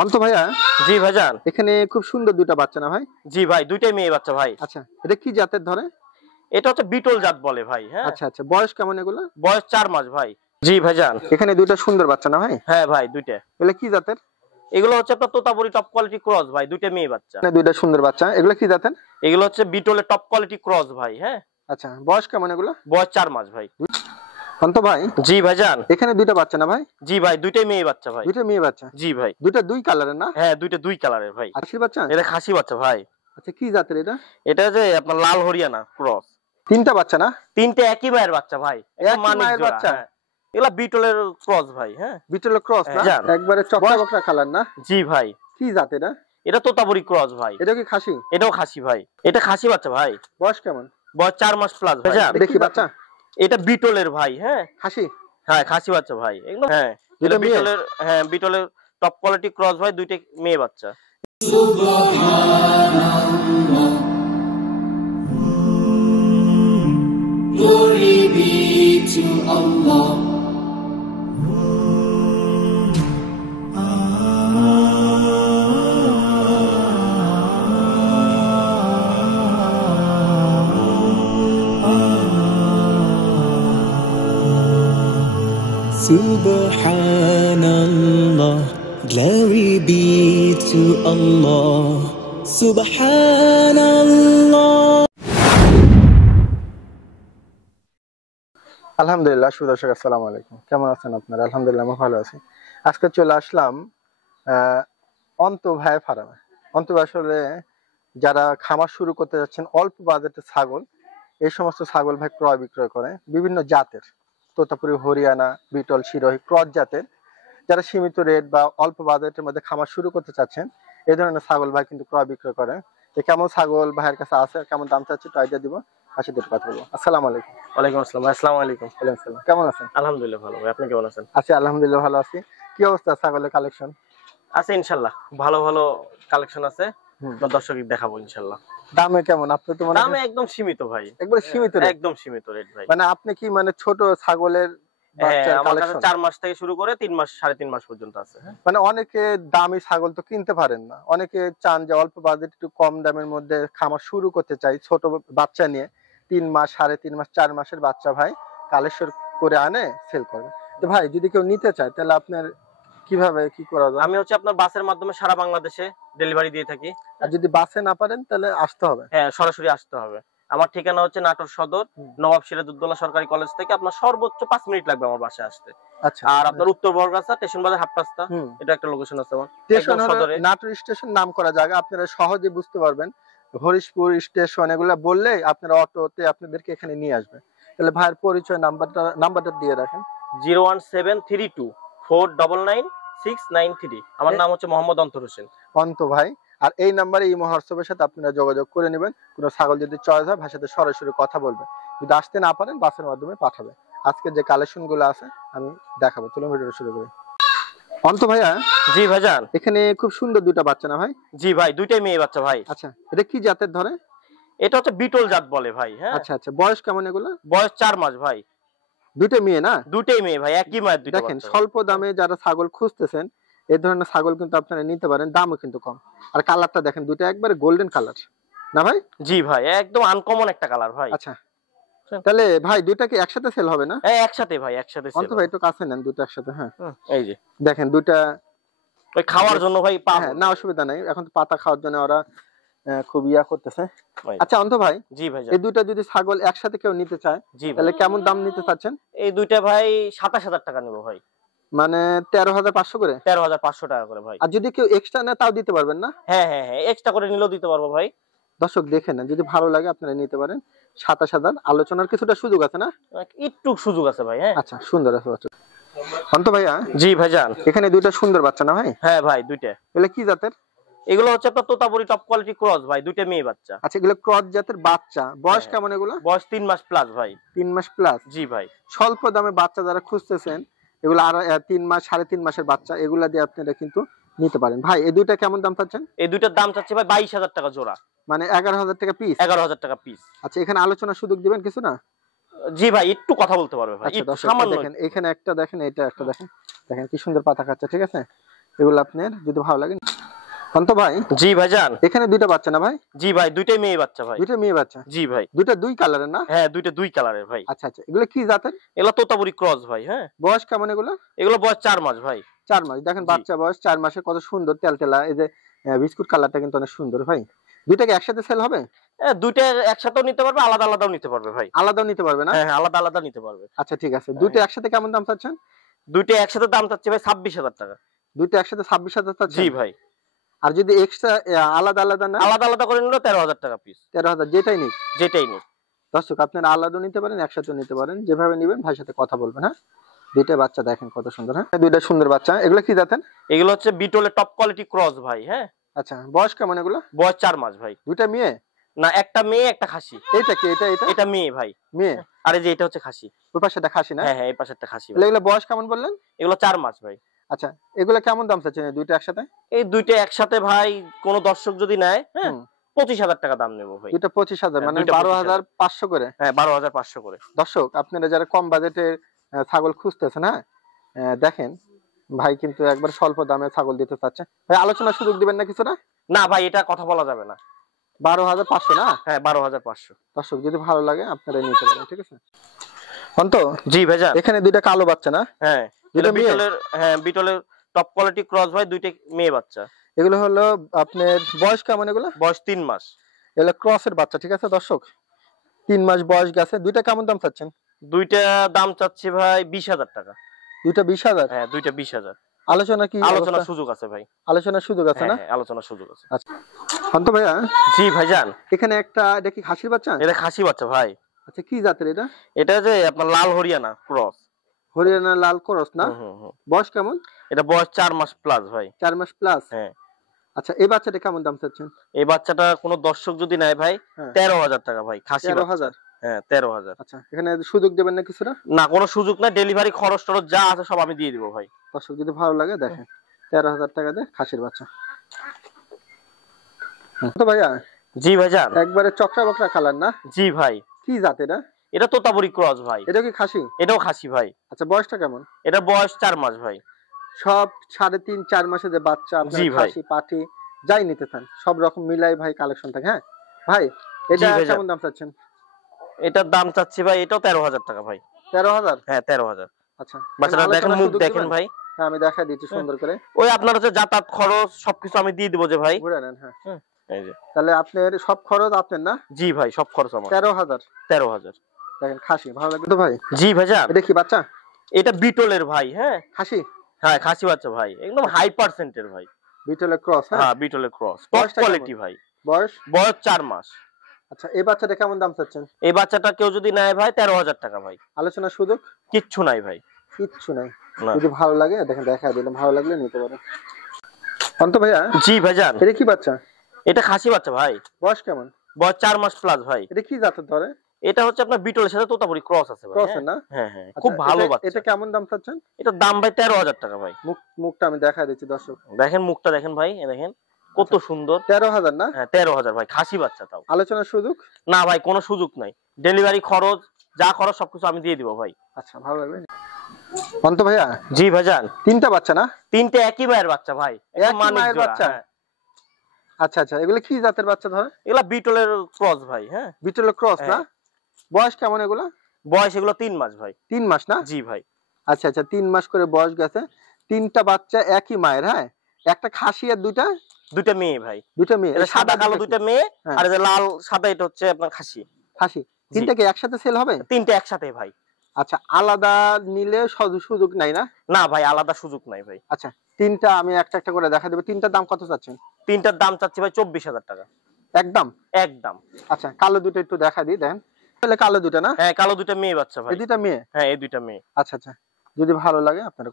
অন্ত ভাইয়া। জি ভাইজান। এখানে খুব সুন্দর দুটো বাচ্চা না ভাই? জি ভাই, দুইটাই মেয়ে বাচ্চা ভাই। আচ্ছা, এটা কি জাতের ধরে? এটা হচ্ছে বিটল জাত বলে ভাই। হ্যাঁ, আচ্ছা আচ্ছা, বয়স কেমন এগুলো? বয়স 4 মাস ভাই। জি ভাইজান। এখানে দুটো সুন্দর বাচ্চা না ভাই? হ্যাঁ ভাই, দুইটা। এগুলো কি জাতের? এগুলো হচ্ছে আপনার তোতাপুরি টপ কোয়ালিটি ক্রস ভাই, দুইটা মেয়ে বাচ্চা। না, দুটো সুন্দর বাচ্চা, এগুলো কি জাতের? এগুলো হচ্ছে বিটলের টপ কোয়ালিটি ক্রস ভাই। হ্যাঁ। আচ্ছা, বয়স কেমন এগুলো? বয়স 4 মাস ভাই। অন্ত ভাই। জি ভাইজান। এখানে দুটো বাচ্চা না ভাই? জি ভাই, দুইটাই মেয়ে বাচ্চা ভাই। দুটো মেয়ে বাচ্চা? জি ভাই। দুটো দুই কালারের না? হ্যাঁ, দুইটা দুই কালারের ভাই। খাসি বাচ্চা? এটা খাসি বাচ্চা ভাই। আচ্ছা, কি জাতের এটা? এটা যে আপনার লাল হরিয়ানা ক্রস। তিনটা বাচ্চা না? তিনটে একই মায়ের বাচ্চা ভাই। একই মায়ের বাচ্চা? এগুলা বিটলের ক্রস ভাই। হ্যাঁ, বিটলের ক্রস না? একবারে চকচকা কালার না? জি ভাই। কি জাত এটা? এটা তোতাপুরি ক্রস ভাই। এটা কি খাসি? এটাও খাসি ভাই। এটা খাসি বাচ্চা ভাই। বয়স কেমন? বয়স 4 মাস প্লাস ভাই। দেখি বাচ্চা। এটা বিটলের ভাই। হ্যাঁ, খাসি? হ্যাঁ, খাসি বাচ্চা ভাই একদম। হ্যাঁ, এটা বিটলের, হ্যাঁ বিটলের টপ কোয়ালিটি ক্রস ভাই, দুইটা মেয়ে বাচ্চা। Glory be to Allah. Subhanallah, glory be to Allah. Subhanallah. আলহামদুলিল্লাহ, সুদর্শক আসসালামু আলাইকুম। কেমন আছেন আপনারা? আলহামদুলিল্লাহ, আমি ভালো আছি। আজকে চলে আসলাম অন্ত ভাই ফার্মে। অন্ত ভাই আসলে যারা খামার শুরু করতে যাচ্ছেন, অল্প বাজেটে ছাগল, এই সমস্ত ছাগল ভাই ক্রয় বিক্রয় করে বিভিন্ন জাতের, তোতাপুরি, হরিয়ানা, বিটল, সিরোহী, ক্রস জাতের। যারা সীমিত রেট বা অল্প বাজেটের মধ্যে খামার শুরু করতে চাচ্ছেন, এই ধরনের ছাগল ভাই কিন্তু ক্রয় বিক্রয় করে। কেমন ছাগল ভাইয়ের কাছে আছে, কেমন দাম চাচ্ছে, তো আইডিয়া দিব, পাশে দুটো কথা বলবো। আসসালামু আলাইকুম। ওয়ালাইকুম আসসালাম। আসসালামু আলাইকুম। ওয়ালাইকুম আসসালাম। কেমন আছেন? আলহামদুলিল্লাহ ভালো ভাই, আপনি কেমন আছেন? আছি আলহামদুলিল্লাহ, ভালো আছি। কি অবস্থা ছাগলের কালেকশন? আছে ইনশাআল্লাহ, ভালো ভালো কালেকশন আছে, আপনার দর্শকদের দেখাবো ইনশাআল্লাহ। দামে কেমন? আপনি তো মানে দামে একদম সীমিত ভাই, একবার সীমিত রেট? একদম সীমিত রেট ভাই। মানে আপনি কি মানে ছোট ছাগলের বাচ্চার আমার কাছে কালেকশন? 4 মাস থেকে শুরু করে 3 মাস 3.5 মাস পর্যন্ত আছে। মানে অনেকে দামি ছাগল তো কিনতে পারেন না, অনেকে চান যে অল্প বাজেট একটু কম দামের মধ্যে খামার শুরু করতে চাই ছোট বাচ্চা নিয়ে। 3 মাস, 3.5 মাস, 4 মাসের বাচ্চা ভাই কালেকশন করে আনে সেল করে। তো ভাই যদি কেউ নিতে চায় তাহলে আপনার কিভাবে কি করা যায়? আমি হচ্ছে আপনার বাসের মাধ্যমে সারা বাংলাদেশে ডেলিভারি দিয়ে থাকি। আর যদি বাসে না পারেন তাহলে আসতে হবে? হ্যাঁ, সরাসরি আসতে হবে। আমার ঠিকানা হচ্ছে নাটোর সদর, নবাব সিরাজউদ্দৌলা সরকারি কলেজ থেকে আপনার সর্বোচ্চ 5 মিনিট লাগবে আমার বাসায় আসতে। আচ্ছা। আর আপনার উত্তর বড়গাছা স্টেশন বাজার হাফ রাস্তা, এটা একটা লোকেশন আছে আমার। স্টেশন সদরে নাটোর স্টেশন নাম করা জায়গা, আপনারা সহজে বুঝতে পারবেন। হরিশপুর স্টেশন এগুলা বললে আপনারা অটোতে আপনাদেরকে এখানে নিয়ে আসবে। তাহলে ভাইয়ের পরিচয় নাম্বারটা দিয়ে রাখেন। 01732499693। আমার নাম হচ্ছে মোহাম্মদ অন্তর হোসেন। অন্ত ভাই। আর এই নাম্বারে এই হোয়াটসঅ্যাপের সাথে আপনারা যোগাযোগ করে নেবেন। কোনো ছাগল যদি চয়েস হয় ভাইয়ের সাথে সরাসরি কথা বলবেন। যদি আসতে না পারেন বাসের মাধ্যমে পাঠাবে। আজকে যে কালেকশন গুলো আছে আমি দেখাবো, চলুন ভিডিওটা শুরু করি। অন্ত ভাইয়া। জি ভাইজান। এখানে খুব সুন্দর দুটো বাচ্চা না ভাই? জি ভাই, দুইটাই মেয়ে বাচ্চা ভাই। আচ্ছা, এটা কি জাতের ধরে? এটা হচ্ছে বিটল জাত বলে ভাই। হ্যাঁ। আচ্ছা আচ্ছা, বয়স কেমন এগুলো? বয়স 4 মাস ভাই। দুটো মেয়ে না? দুটেই মেয়ে ভাই, একই মায়ের দুটো। দেখেন, স্বল্প দামে যারা ছাগল খুঁজতেছেন এই ধরনের ছাগল কিন্তু আপনারা নিতে পারেন, দামও কিন্তু কম। আর কালারটা দেখেন, দুটো একবারে গোল্ডেন কালার না ভাই? জি ভাই, একদম আনকমন একটা কালার ভাই। আচ্ছা, তাহলে ভাই দুইটা কি একসাথে সেল হবে না? হ্যাঁ, একসাথে ভাই, একসাথে সেল। অন্ত ভাই একটু কাছে নেন, দুটো একসাথে। হ্যাঁ, এই যে দেখেন দুইটা ওই খাওয়ার জন্য ভাই পাবো। হ্যাঁ, না অসুবিধা নাই, এখন তো পাতা খাওয়ার জন্য ওরা খুব ইয়া করতেছে। আচ্ছা অন্ত ভাই। জি ভাই। এই দুইটা যদি ছাগল একসাথে কেউ নিতে চায় তাহলে কেমন দাম নিতে চাচ্ছেন? এই দুইটা ভাই 27000 টাকা নেব ভাই। মানে 13500 করে? 13500 টাকা করে ভাই। আর যদি কেউ এক্সট্রা নেয় তাও দিতে পারবেন না? হ্যাঁ হ্যাঁ হ্যাঁ, এক্সট্রা করে নিলেও দিতে পারবো ভাই। দর্শক দেখেন না, যদি ভালো লাগে আপনারা নিতে পারেন। 27000, আলোচনার কিছুটা সুযোগ আছে না? একটু সুযোগ আছে ভাই। হ্যাঁ, আচ্ছা, সুন্দর আছে বাচ্চা। অন্ত ভাইয়া। জি ভাইজান। এখানে দুইটা সুন্দর বাচ্চা না ভাই? হ্যাঁ ভাই, দুইটা। এগুলো কি জাতের? এগুলো হচ্ছে আপনার তোতাপুরি টপ কোয়ালিটি ক্রস ভাই, দুইটা মেয়ে বাচ্চা। আচ্ছা, এগুলো ক্রস জাতের বাচ্চা। বয়স কেমন এগুলো? বয়স 3 মাস প্লাস ভাই। 3 মাস প্লাস? জি ভাই। স্বল্প দামে বাচ্চা যারা খুঁজতেছেন, এগুলো আর 3 মাস 3.5 মাসের বাচ্চা, এগুলা দিয়ে আপনারা কিন্তু নিতে পারেন। ভাই এই দুইটা কেমন দাম চাচ্ছেন? এই দুইটার দাম চাচ্ছি ভাই 22000 টাকা জোড়া। মানে 11000 টাকা পিস? 11000 টাকা পিস। আচ্ছা, এখানে আলোচনার সুযোগ দিবেন কিছু না? জি ভাই, একটু কথা বলতে পারবে ভাই, আচ্ছা, একটু সামান্য। দেখেন এখানে একটা দেখেন, এটা একটা দেখেন, দেখেন কি সুন্দর পাতা খাচ্ছে, ঠিক আছে? এগুলো আপনার যদি ভালো লাগে। অন্ত ভাই জি ভাইজান। এখানে দুইটা বাচ্চা না ভাই? জি ভাই, দুইটাই মেয়ে বাচ্চা ভাই। দুইটা মেয়ে বাচ্চা? জি ভাই। দুইটা দুই কালারের না? হ্যাঁ, দুইটা দুই কালারের ভাই। আচ্ছা আচ্ছা, এগুলো কি জাতের? এগুলো তোতাপুরি ক্রস ভাই। হ্যাঁ, বয়স কেমন এগুলো? এগুলো বয়স 4 মাস ভাই। 4 মাস। দেখেন জি। বাচ্চা বয়স 4 মাসে কত সুন্দর তেলতেলা। এই যে বিস্কুট কালারটা কিন্তু অনেক সুন্দর ভাই। দুইটাকে একসাথে সেল হবে? দুইটা একসাথেও নিতে পারবে, আলাদা আলাদাও নিতে পারবে ভাই। আলাদাও নিতে পারবে না? হ্যাঁ হ্যাঁ, আলাদা আলাদা নিতে পারবে। আচ্ছা ঠিক আছে। দুইটা একসাথে কেমন দাম চাচ্ছেন? দুইটা একসাথে দাম চাচ্ছি ভাই 26,000 টাকা। দুইটা একসাথে 26,000 চাচ্ছেন? জি ভাই। আর যদি এক্সট্রা আলাদা আলাদা না? আলাদা আলাদা করে নিলে 13,000 টাকা পিস। 13,000 যেটাই নিক। যেটাই নিক। দর্শক আপনারা আলাদাও নিতে পারেন, একসাথেও নিতে পারেন, যেভাবে নেবেন ভাইয়ের সাথে কথা বলবেন। হ্যাঁ, দুইটা বাচ্চা দেখেন কত সুন্দর। হ্যাঁ, দুইটা সুন্দর বাচ্চা। এগুলো কি জাতের? এগুলো হচ্ছে বিটলের টপ কোয়ালিটি ক্রস ভাই। হ্যাঁ, আচ্ছা, বয়স কেমন এগুলো? বয়স 4 মাস ভাই। দুইটা মেয়ে? না, একটা মেয়ে একটা খাসি। এইটা কি? এটা এটা এটা মেয়ে ভাই। মেয়ে? আর এই যে এটা হচ্ছে খাসি। ওই পাশেটা খাসি না? হ্যাঁ হ্যাঁ, এই পাশেরটা খাসি ভাই। তাহলে এগুলো বয়স কেমন বললেন? এগুলো 4 মাস ভাই। আচ্ছা, এগুলো কেমন দাম চাচ্ছেন এই দুইটা একসাথে? এই দুইটা একসাথে ভাই কোন দর্শক যদি নেয়, হ্যাঁ, হুম। 25,000 টাকা দাম নেবো ভাই। দুইটা 25,000 মানে দুইটা 12,500 করে। হ্যাঁ, 12,500 করে। দর্শক আপনারা যারা কম বাজেটে ছাগল খুঁজতেছেন, হ্যাঁ, দেখেন ভাই কিন্তু একবার স্বল্প দামে ছাগল দিতে চাচ্ছে। ভাই আলোচনার সুযোগ দিবেন না কিছুটা? না ভাই, এটা কথা বলা যাবে না। 12,500 না? হ্যাঁ, 12,500। দর্শক যদি ভালো লাগে আপনারা নিতে পারেন, ঠিক আছে? অন্ত জি ভাইজান। এখানে দুইটা কালো বাচ্চা না? হ্যাঁ, দুইটা এটা মেয়ে? বিটলের, হ্যাঁ বিটলের টপ কোয়ালিটি ক্রস ভাই, দুইটা মেয়ে বাচ্চা। এগুলো হলো আপনার বয়স কেমন এগুলো? বয়স 3 মাস। এগুলো ক্রসের বাচ্চা, ঠিক আছে দর্শক? 3 মাস বয়স গেছে। দুইটা কেমন দাম চাচ্ছেন? দুইটা দাম চাচ্ছি ভাই 20,000 টাকা। দুইটা 20,000? হ্যাঁ, দুইটা 20,000। আলোচনা কি আলোচনার অবস্থা? সুযোগ আছে ভাই। আলোচনার সুযোগ আছে হ্যাঁ না? হ্যাঁ, আলোচনার সুযোগ আছে। আচ্ছা অন্ত ভাইয়া জি ভাইজান। এখানে একটা, এটা কি খাসির বাচ্চা? এটা খাসি বাচ্চা ভাই। আচ্ছা, কি জাতের এটা? এটা যে আপনার লাল হরিয়ানা ক্রস। হরিয়ানা লাল ক্রস না? বয়স কেমন? এটা বয়স 4 মাস প্লাস ভাই। 4 মাস প্লাস? হ্যাঁ। আচ্ছা, এই বাচ্চাটা কেমন দাম চাচ্ছেন? এই বাচ্চাটা কোন দর্শক যদি নেয় ভাই, হ্যাঁ। 13,000 টাকা ভাই। খাসি 13,000? হ্যাঁ, 13,000। আচ্ছা, এখানে সুযোগ দেবেন না কিছুটা? না, কোনো সুযোগ না। ডেলিভারি খরচ টরচ যা আছে সব আমি দিয়ে দিব ভাই। দর্শক যদি ভালো লাগে দেখেন 13,000 টাকা দিয়ে খাসির বাচ্চা। তো ভাইয়া জি ভাইজান। একবারে চকরা বকরা কালার না? জি ভাই। কি জাত এটা? এটা তোতাপুরি ক্রস ভাই। এটা কি খাসি? এটাও খাসি ভাই। আচ্ছা, বয়সটা কেমন? এটা বয়স 4 মাস ভাই। সব 3.5-4 মাসে যে বাচ্চা আপনার জি ভাই। খাসি পাঠি যাই নিতে চান সব রকম মিলাই ভাই কালেকশন থাকে। হ্যাঁ ভাই, এটা জি ভাইজান। কেমন দাম চাচ্ছেন? এটার দাম চাচ্ছি ভাই, এটাও 13,000 টাকা ভাই। 13,000? হ্যাঁ, 13,000। আচ্ছা, বাচ্চাটা দেখেন, আলোচনার মুখ সুযোগ দেখেন দিবেন? ভাই। হ্যাঁ, আমি দেখাই দিচ্ছি সুন্দর করে। ওই আপনার হচ্ছে যাতায়াত খরচ সবকিছু আমি দিয়ে দিব যে ভাই। ঘুরে নেন। হ্যাঁ, এই যে। তাহলে আপনার সব খরচ আপনার না? জি ভাই, সব খরচ আমার। 13,000? 13,000। দেখেন খাসি ভালো লাগবে তো ভাই? জি ভাইজান। এটা কি বাচ্চা? এটা বিটলের ভাই। হ্যাঁ খাসি? হ্যাঁ, খাসি বাচ্চা ভাই, একদম হাই পার্সেন্টের ভাই। বিটলের ক্রস? হ্যাঁ, বিটলের ক্রস টপ বয়সটা কোয়ালিটি কেমন? ভাই। বয়স? বয়স 4 মাস। আচ্ছা, এই বাচ্চাটা কেমন দাম চাচ্ছেন? এই বাচ্চাটা কেউ যদি নেয় ভাই 13,000 টাকা ভাই। আলোচনার সুযোগ? কিচ্ছু নাই ভাই। কিচ্ছু নাই। না। যদি ভালো লাগে দেখেন দেখা দিলাম, ভালো লাগলে নিতে পারেন। অন্ত ভাইয়া জি ভাইজান। এটা কি বাচ্চা? এটা খাসি বাচ্চা ভাই। বয়স কেমন? বয়স 4 মাস প্লাস ভাই। এটা কি জাতের ধরে? এটা হচ্ছে আপনার বিটলের সাথে তোতাপুরি ক্রস আছে ভাই। ক্রস হ্যাঁ? না? হ্যাঁ হ্যাঁ, আচ্ছা, খুব ভালো এটা বাচ্চা। কেমন দাম চাচ্ছেন? এটার দাম ভাই 13,000 টাকা ভাই। মুখটা আমি দেখা দিচ্ছি দর্শক। দেখেন মুখটা দেখেন ভাই, এ দেখেন কত সুন্দর। 13,000 না? হ্যাঁ, 13,000 ভাই। খাসি বাচ্চা তাও। আলোচনার সুযোগ? না ভাই, কোনো সুযোগ নাই। ডেলিভারি খরচ যা খরচ সবকিছু আমি দিয়ে দিব ভাই। আচ্ছা, ভালো লাগবে। অন্ত ভাইয়া জি ভাইজান। তিনটা বাচ্চা না? তিনটে একই মায়ের বাচ্চা ভাই। একদম একই মানিক মায়ের জোড়া, বাচ্চা? হ্যাঁ। আচ্ছা আচ্ছা, এগুলো কি জাতের বাচ্চা ধরে? এগুলা বিটলের ক্রস ভাই। হ্যাঁ, বিটলের ক্রস না? হ্যাঁ। বয়স কেমন এগুলা? বয়স এগুলো 3 মাস ভাই। 3 মাস না? জি ভাই। আচ্ছা আচ্ছা, 3 মাস করে বয়স গেছে। তিনটা বাচ্চা একই মায়ের। হ্যাঁ, একটা খাসি আর দুইটা দুইটা মেয়ে ভাই। দুইটা মেয়ে। এটা সাদা কালো দুইটা মেয়ে, হ্যাঁ। আর এই যে লাল সাদা এটা হচ্ছে আপনার খাসি। খাসি। তিনটা কি একসাথে সেল হবে? তিনটে একসাথে ভাই। আচ্ছা, আলাদা নিলে সুযোগ নাই না? না ভাই, আলাদা সুযোগ নাই ভাই। আচ্ছা, তিনটা আমি একটা একটা করে দেখা দেব। তিনটার দাম কত চাচ্ছেন? তিনটার দাম চাচ্ছি ভাই 24,000 টাকা একদম? একদম। আচ্ছা, কালো দুটো একটু দেখা দিই দেন। তাহলে কালো দুটো না? হ্যাঁ, কালো দুইটা মেয়ে বাচ্চা ভাই। এই দুইটা মেয়ে? হ্যাঁ, এই দুইটা মেয়ে। আচ্ছা আচ্ছা, যদি ভালো লাগে আপনারা